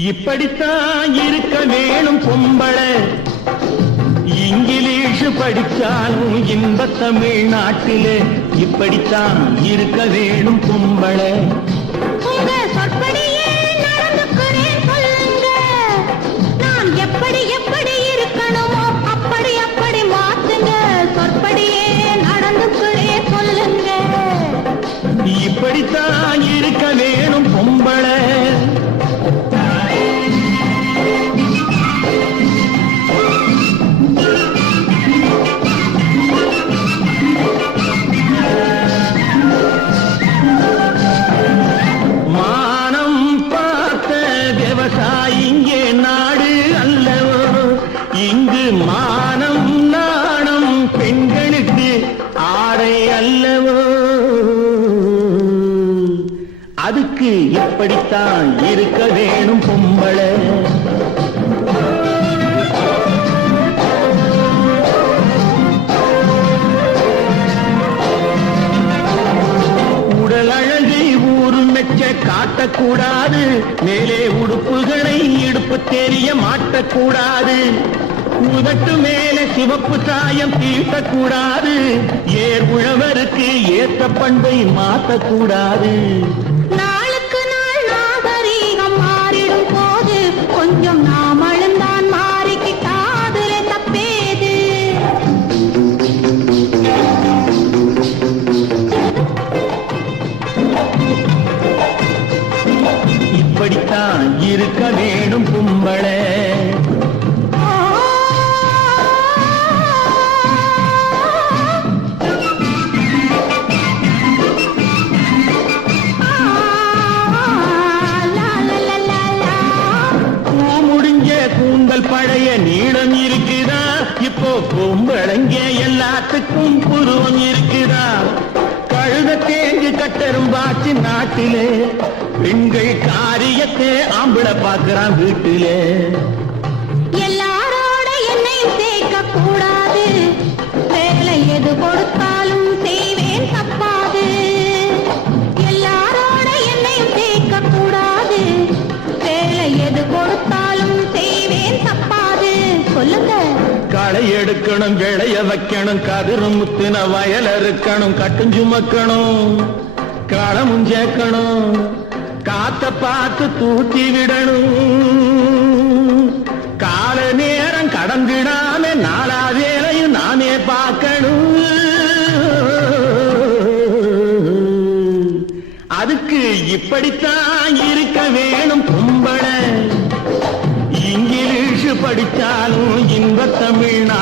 இப்படித்தான் இருக்க வேணும் பொம்பளை, இங்கிலீஷ் படிச்சாலும் இன்ப தமிழ்நாட்டிலே இப்படித்தான் இருக்க வேணும் பொம்பளை. உங்க சொற்படியே நடந்துக்கிறேன் சொல்லுங்க, நான் எப்படி எப்படி இருக்கணுமோ அப்படி அப்படி மாத்துங்க. சொற்படியே நடந்துக்கிறேன் சொல்லுங்க. இப்படித்தான் இருக்க வேணும் பொம்பளை. இங்கே நாடு அல்லவோ, இங்கு மானம் நாணம் பெண்களுக்கு ஆடை அல்லவோ, அதுக்கு எப்படித்தான் இருக்க வேணும் பொம்பளை. காட்டக்கூடாது, மேலே உடுப்புகளை இடுப்பு தெரிய மாட்டக்கூடாது, உதட்டு மேலே சிவப்பு சாயம் தீட்டக்கூடாது, ஏர் உழவருக்கு ஏற்ற பண்பை மாற்றக்கூடாது. நாளுக்கு நாள் நாகரீகம் மாறிடும் போது கொஞ்சம் நாம் அழுந்தான் மாறிக்கிட்டாதுல தப்பேது. இப்படித்தான் இருக்க வேணும் பொம்பளை. முடிஞ்ச கூந்தல் பழைய நீளம் இருக்குதா, இப்போ பொம்பளைங்க எல்லாத்துக்கும் புருவம் இருக்குதா, கழுத தேங்கு கட்டரும்பாச்சு நாட்டிலே, பெண்கள் காரியத்தை ஆம்பளை பார்க்கிறான் வீட்டிலே. எல்லாரோட என்னையும் சேர்க்க கூடாது, வேலை எது கொடுத்தாலும் செய்வேன் தப்பாது. எல்லாரோட என்னையும் சேர்க்க கூடாது, வேலை எது கொடுத்தாலும் செய்வேன் தப்பாது. சொல்லுங்க. களை எடுக்கணும், விளைய வைக்கணும், கதிரு முத்தின வயல் இருக்கணும், கட்டும் சுமக்கணும், களமும் சேர்க்கணும், காத்த பார்த்து தூத்தி விடணும், கால நேரம் கடந்துடாம நாளா வேலையும் நானே பார்க்கணும். அதுக்கு இப்படித்தான் இருக்க வேணும் பொம்பளை, இங்கிலீஷ் படிச்சாலும் இன்ப தமிழ்நாடு